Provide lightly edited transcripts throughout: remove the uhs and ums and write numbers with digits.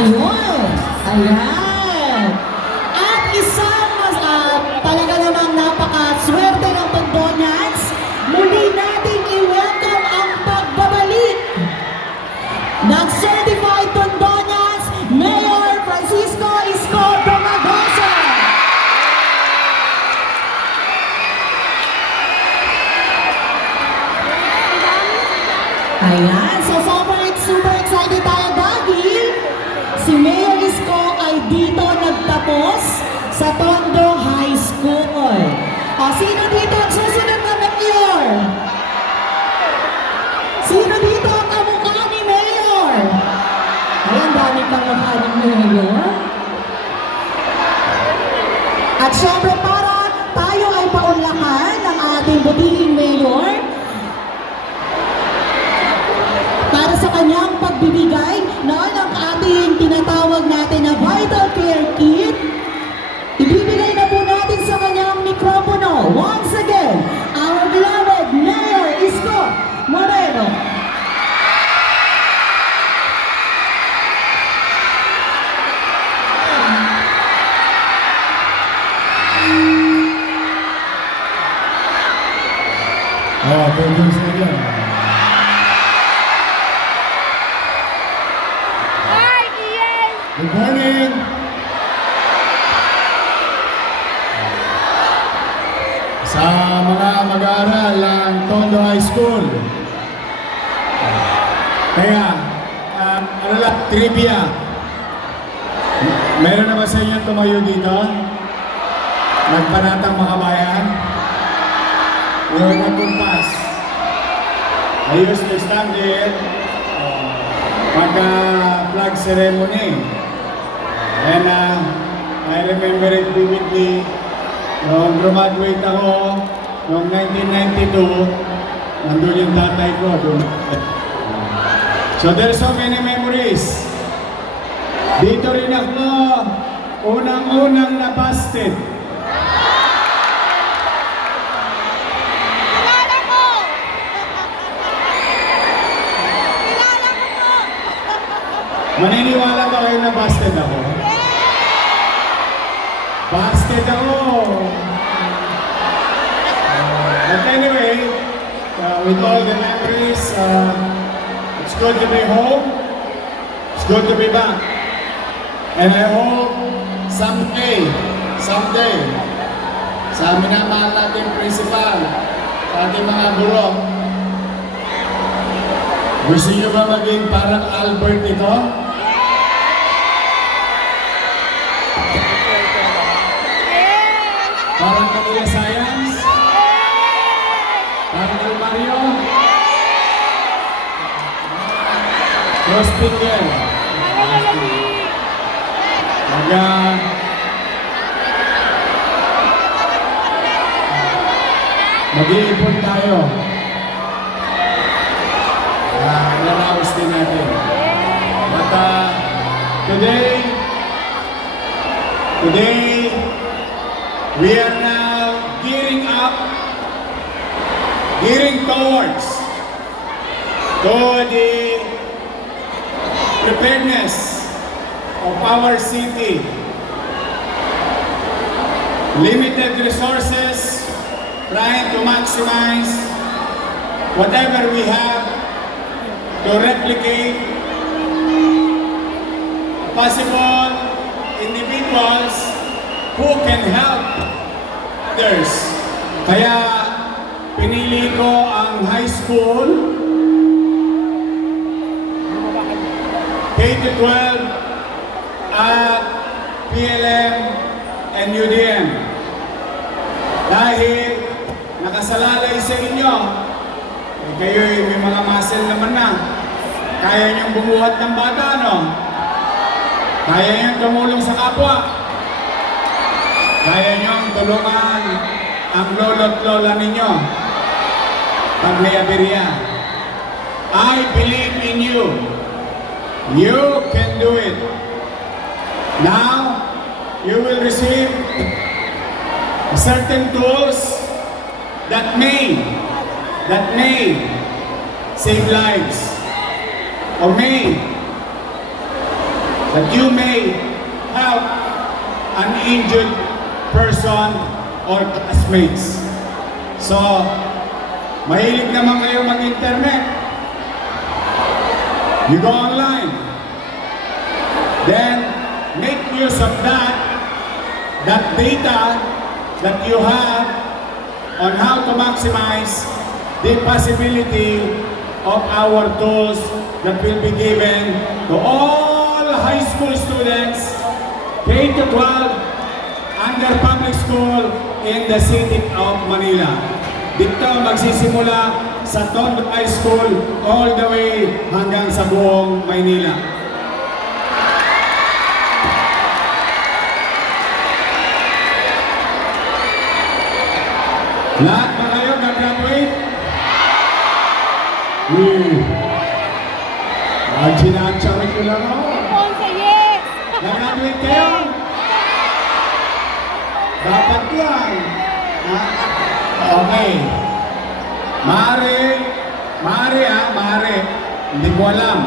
Ayun! Ayan! At isang talaga namang napakaswerte ng Tondonians, muli nating i-welcome ang pagbabalik ng Certified Tondonians, Mayor Francisco Isko Domagoso! Ayan, so super excited tayo dahil si Mayor Isko ay dito nagtapos sa Tondo High School. O, sino dito ang susunod na Mayor? Sino dito ang kamukha ni Mayor? Ayan, dami kamukha ni Mayor. At syempre para tayo ay paunlakan ng ating butihing Mayor, para sa kanyang pagbibigay ng ating tinatawag natin na Vital Care Kit, ibibigay na po natin sa kanyang mikropono. Once again, our beloved Mayor Isko Moreno. Thank you so much. Good morning! Sa mga mag-aaral ng Tondo High School. Kaya, trivia. Meron na ba sa inyo tumayo dito? Nagpanatang makabayan? Yung nagkumpas. I used to stand there pagka-flag ceremony. And I remember it vividly. Noong graduate ako, noong 1992, nandun yung tatay ko. So there's so many memories. Dito rin ako, unang-unang na-busted. Maniniwala ba kayo na busted ako? Busted ako! But anyway, with all the memories, it's good to be home. It's good to be back. And I hope someday, sa minamahal natin principal, sa ating mga guro, gusto nyo ba maging parang Albert ito? Parang Manila Science? Parang Al Mario? Crossfit yan. Mag-iipon tayo. Naraos din natin. But today, we are now gearing towards the preparedness of our city. Limited resources, trying to maximize whatever we have to replicate possible individuals who can help others. Kaya pinili ko ang high school, K-12 at PLM and UDM. Dahil nakasalalay sa inyo, kayo'y may mga muscle naman na. Kaya niyong bumuhat ng bata, no? Kaya niyong tumulong sa kapwa. Kaya niyong tulungan ang lolo't lola ninyo pag may aberya. I believe in you. You can do it. Now, you will receive certain tools that may save lives or may that you may help an injured person or classmates. So, mahilig naman kayo mag-internet. You go online. Then, make use of that data that you have on how to maximize the possibility of our tools that will be given to all high school students, K to 12, under public school in the city of Manila. Dito magsisimula sa Tondo High School all the way hanggang sa buong Maynila. Lahat ba kayo nag-graduate? Sinatsarik ko lang ako. Yes! Nag-graduate kayo? Dapat lang. Okay. Maaari. Hindi ko alam.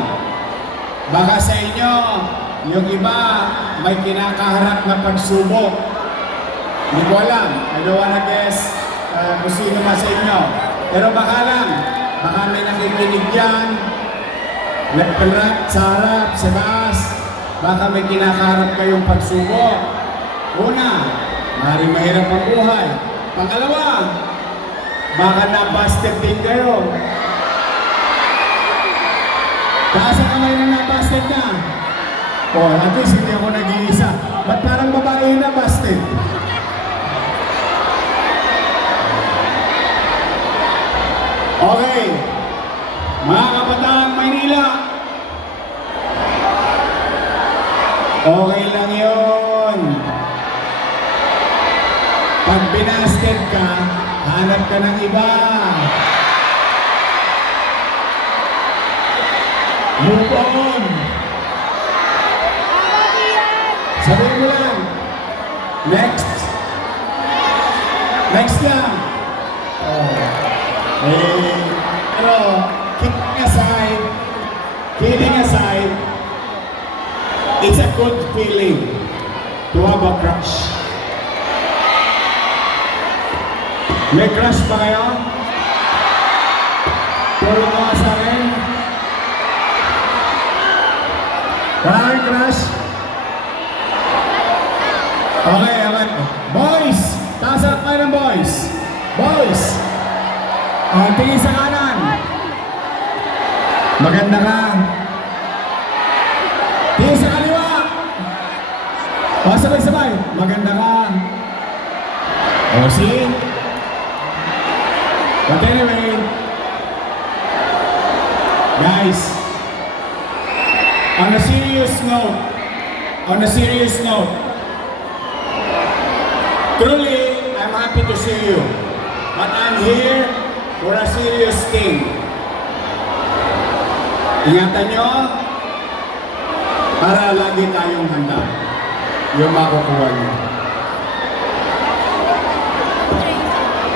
Baka sa inyo, yung iba may kinakaharap na pagsubok. Hindi ko alam. I don't wanna guess kung sino man sa inyo. Pero baka lang, baka may nakikinig dyan, left and right, sa harap, sa taas, baka may kinakaharap kayong pagsubok. Una, maaaring mahirap ang buhay. Pangalawa, baka nabasted din kayo. Taas ang kamay na nabasted na. At least hindi ako nag-iisa. Ba't parang babae na busted? Okay, mga kabataan Maynila, okay lang yun. Pag binasted ka, hanap ka ng iba. Move on. Sabihin mo lang, next. Next lang. Pero, kidding aside, it's a good feeling to have a crush. May crush ba kayo? Puro mga sa akin? Wala kang crush? Okay. Boys! Taas up kayo ng boys! Boys! Tingin sa kanan. Maganda ka. Tingin sa kaliwa. Sabay-sabay. Maganda ka. See? But anyway, guys, on a serious note, truly, I'm happy to see you. But I'm here for a serious thing. Ingatan nyo para lagi tayong handa yung makukuha nyo.